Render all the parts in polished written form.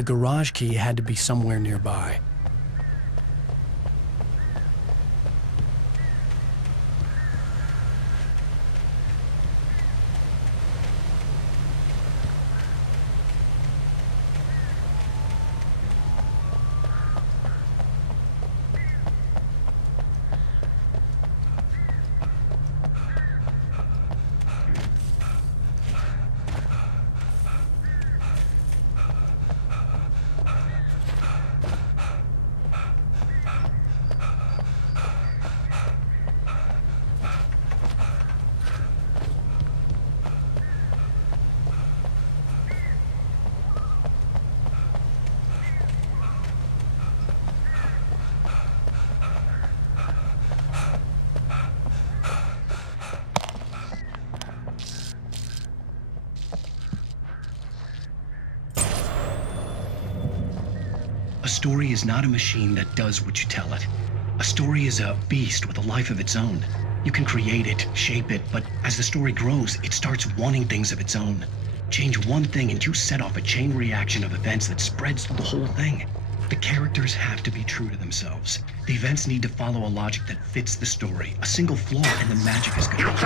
The garage key had to be somewhere nearby. A story is not a machine that does what you tell it. A story is a beast with a life of its own. You can create it, shape it, but as the story grows, it starts wanting things of its own. Change one thing and you set off a chain reaction of events that spreads through the whole thing. The characters have to be true to themselves. The events need to follow a logic that fits the story. A single flaw and the magic is gone.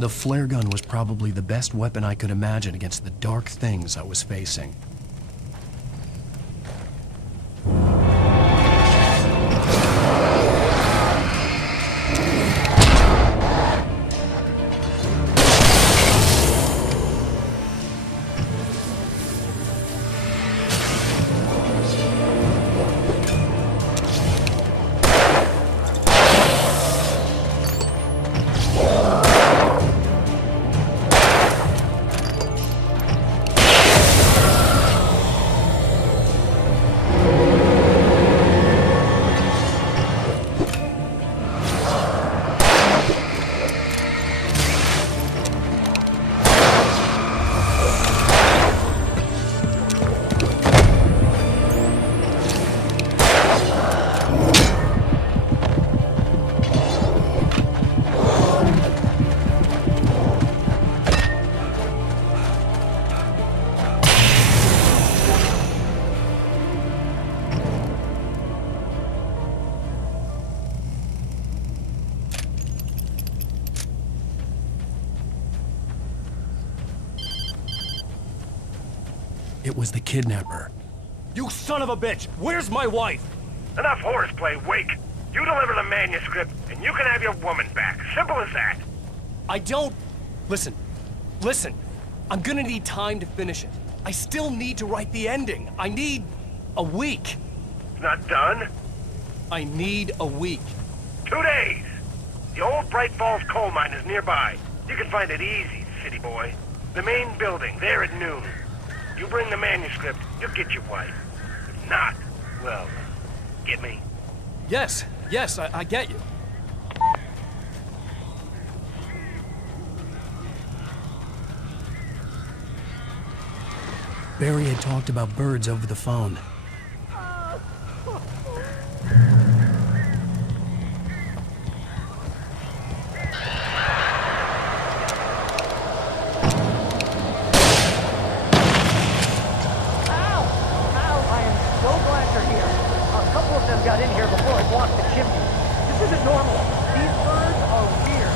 The flare gun was probably the best weapon I could imagine against the dark things I was facing. It was the kidnapper. You son of a bitch! Where's my wife? Enough horseplay, Wake. You deliver the manuscript, and you can have your woman back. Simple as that. I don't... Listen. Listen. I'm gonna need time to finish it. I still need to write the ending. I need... a week. It's not done. I need a week. 2 days. The old Bright Falls coal mine is nearby. You can find it easy, city boy. The main building, there at noon. You bring the manuscript, you'll get your wife. If not, well, get me? Yes, I get you. Barry had talked about birds over the phone. Got in here before I blocked the chimney. This isn't normal. These birds are weird.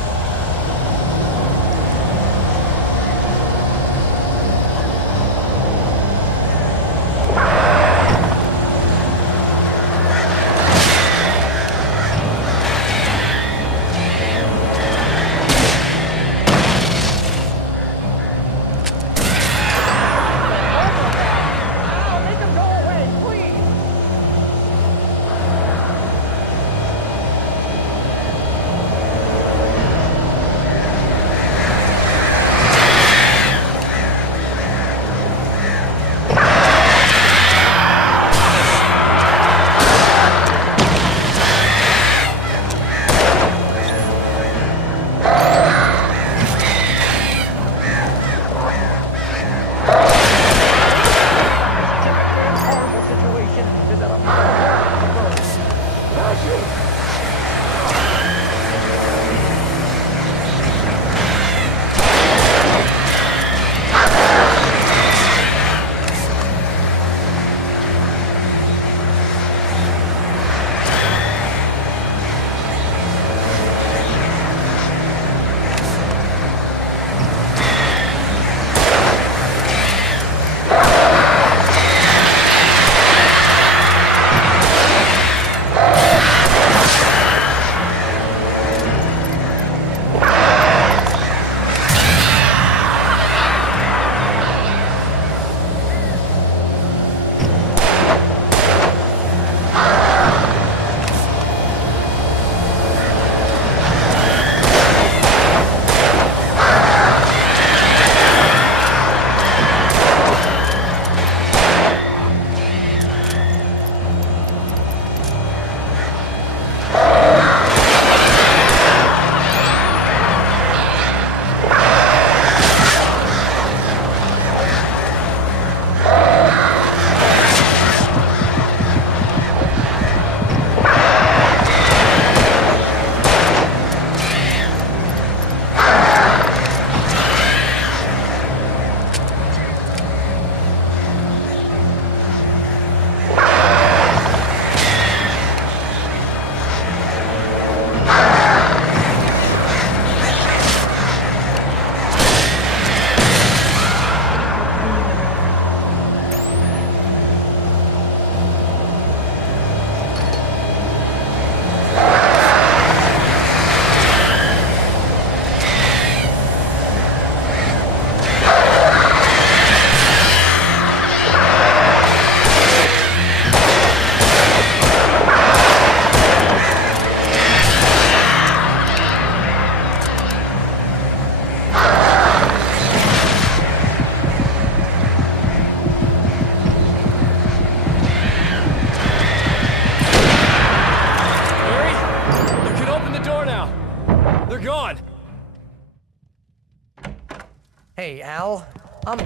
Al.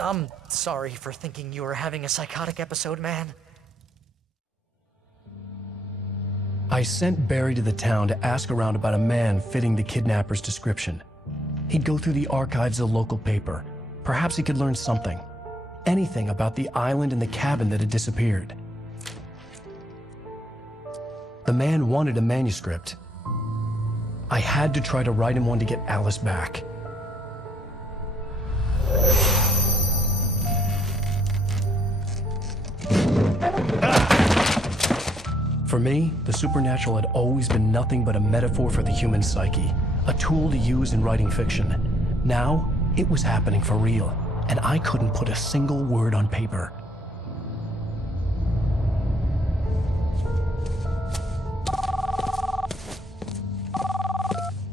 I'm sorry for thinking you were having a psychotic episode, man. I sent Barry to the town to ask around about a man fitting the kidnapper's description. He'd go through the archives of the local paper. Perhaps he could learn something. Anything about the island and the cabin that had disappeared. The man wanted a manuscript. I had to try to write him one to get Alice back. For me, the supernatural had always been nothing but a metaphor for the human psyche, a tool to use in writing fiction. Now, it was happening for real, and I couldn't put a single word on paper.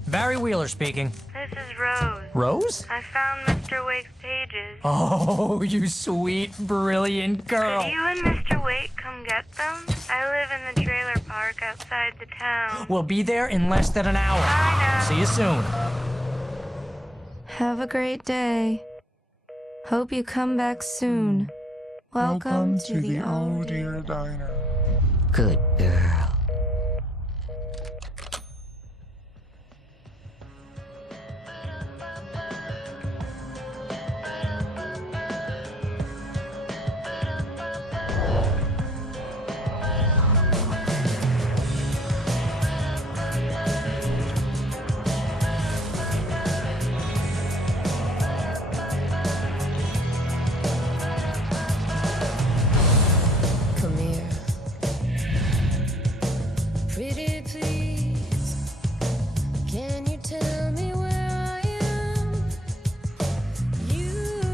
Barry Wheeler speaking. This is Rose. Rose? I found Mr. Wake's pages. Oh, you sweet, brilliant girl. Could you and Mr. Wake come get them? I live in the trailer park outside the town. We'll be there in less than an hour. I know. See you soon. Have a great day. Hope you come back soon. Welcome to the Oh Dear Diner. Good girl. Come here. Pretty please, can you tell me where I am? You,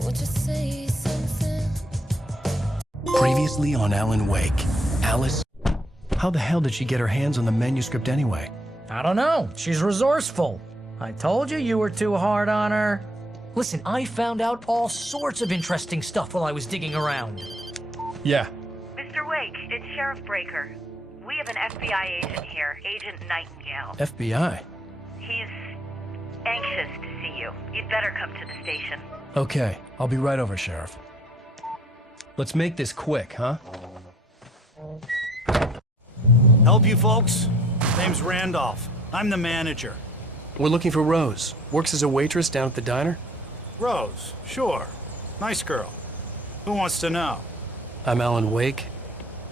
won't you say something? Previously on Alan Wake, Alice... How the hell did she get her hands on the manuscript anyway? I don't know. She's resourceful. I told you were too hard on her. Listen, I found out all sorts of interesting stuff while I was digging around. Yeah. Mr. Wake, it's Sheriff Breaker. We have an FBI agent here, Agent Nightingale. FBI? He's anxious to see you. You'd better come to the station. Okay, I'll be right over, Sheriff. Let's make this quick, huh? Help you folks? Name's Randolph. I'm the manager. We're looking for Rose. Works as a waitress down at the diner. Rose, sure. Nice girl. Who wants to know? I'm Alan Wake.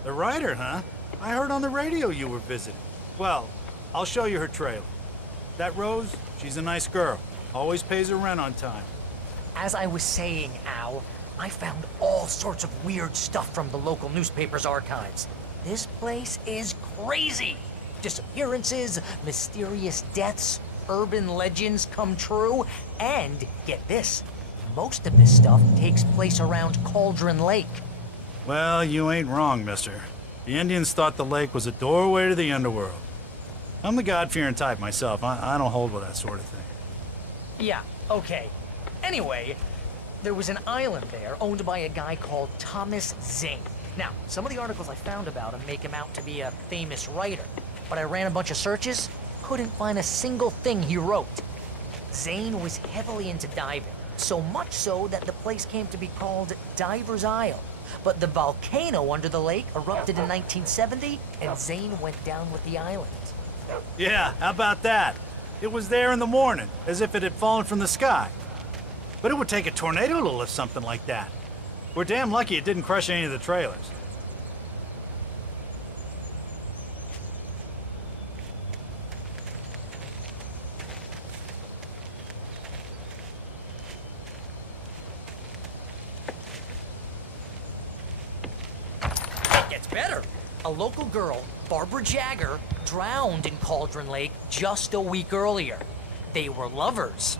The writer, huh? I heard on the radio you were visiting. Well, I'll show you her trailer. That Rose, she's a nice girl. Always pays her rent on time. As I was saying, Al, I found all sorts of weird stuff from the local newspaper's archives. This place is crazy. Disappearances, mysterious deaths, urban legends come true, and get this, most of this stuff takes place around Cauldron Lake. Well, you ain't wrong, mister. The Indians thought the lake was a doorway to the underworld. I'm the God-fearing type myself. I don't hold with that sort of thing. Yeah, okay. Anyway, there was an island there owned by a guy called Thomas Zane. Now, some of the articles I found about him make him out to be a famous writer, but I ran a bunch of searches, couldn't find a single thing he wrote. Zane was heavily into diving, so much so that the place came to be called Diver's Isle. But the volcano under the lake erupted in 1970, and Zane went down with the island. Yeah, how about that? It was there in the morning, as if it had fallen from the sky. But it would take a tornado to lift something like that. We're damn lucky it didn't crush any of the trailers. It gets better. A local girl, Barbara Jagger, drowned in Cauldron Lake just a week earlier. They were lovers.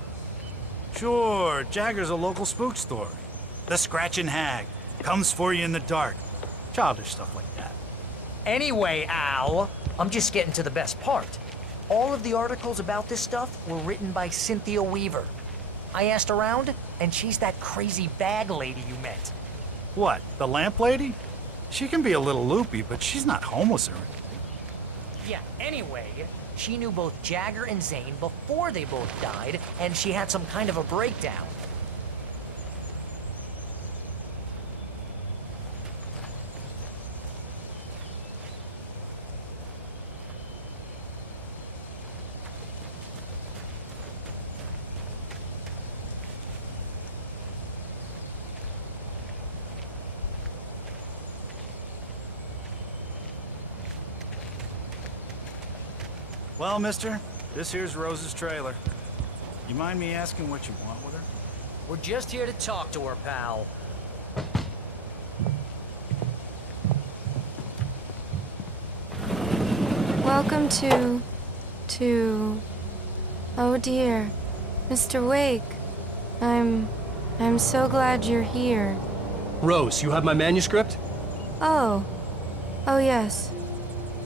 Sure, Jagger's a local spook story. The Scratching Hag comes for you in the dark. Childish stuff like that. Anyway, Al, I'm just getting to the best part. All of the articles about this stuff were written by Cynthia Weaver. I asked around, and she's that crazy bag lady you met. What, the lamp lady? She can be a little loopy, but she's not homeless or anything. Yeah, anyway, she knew both Jagger and Zane before they both died, and she had some kind of a breakdown. Well, mister, this here's Rose's trailer. You mind me asking what you want with her? We're just here to talk to her, pal. Welcome to... Oh dear. Mr. Wake. I'm so glad you're here. Rose, you have my manuscript? Oh. Oh, yes.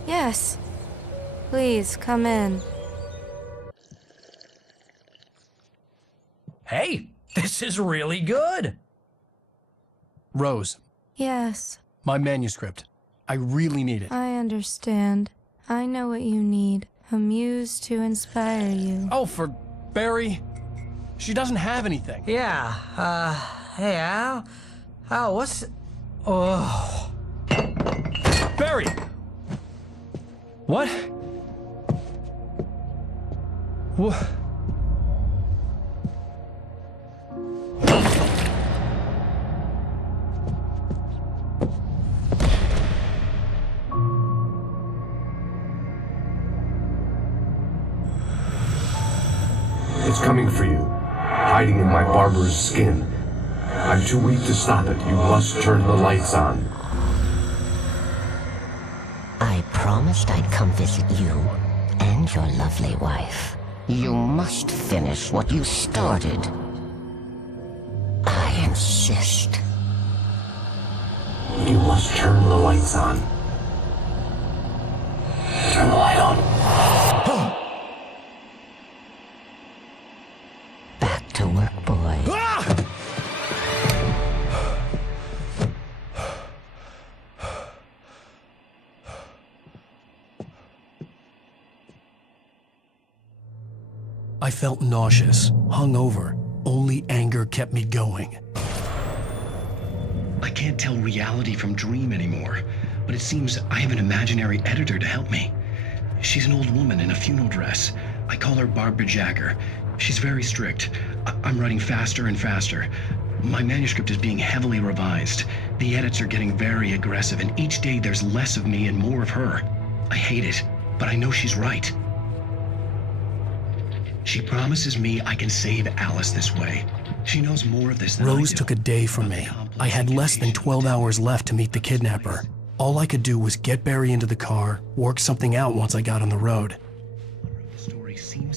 Yes. Please, come in. Hey, this is really good. Rose, Yes, my manuscript. I really need it. I understand. I know what you need. A muse to inspire you. Oh, for Barry? She doesn't have anything. Yeah, hey, Al? Al, what's... Oh... Barry! What? What? It's coming for you, hiding in my barber's skin. I'm too weak to stop it. You must turn the lights on. I promised I'd come visit you and your lovely wife. You must finish what you started. I insist. You must turn the lights on. Turn the light on. Back to work, boy. I felt nauseous, hungover. Only anger kept me going. I can't tell reality from dream anymore, but it seems I have an imaginary editor to help me. She's an old woman in a funeral dress. I call her Barbara Jagger. She's very strict. I'm writing faster and faster. My manuscript is being heavily revised. The edits are getting very aggressive, and each day there's less of me and more of her. I hate it, but I know she's right. She promises me I can save Alice this way. She knows more of this than I Rose do. took a day from me. I had less than 12 hours left to meet the kidnapper. All I could do was get Barry into the car, work something out once I got on the road. The story seems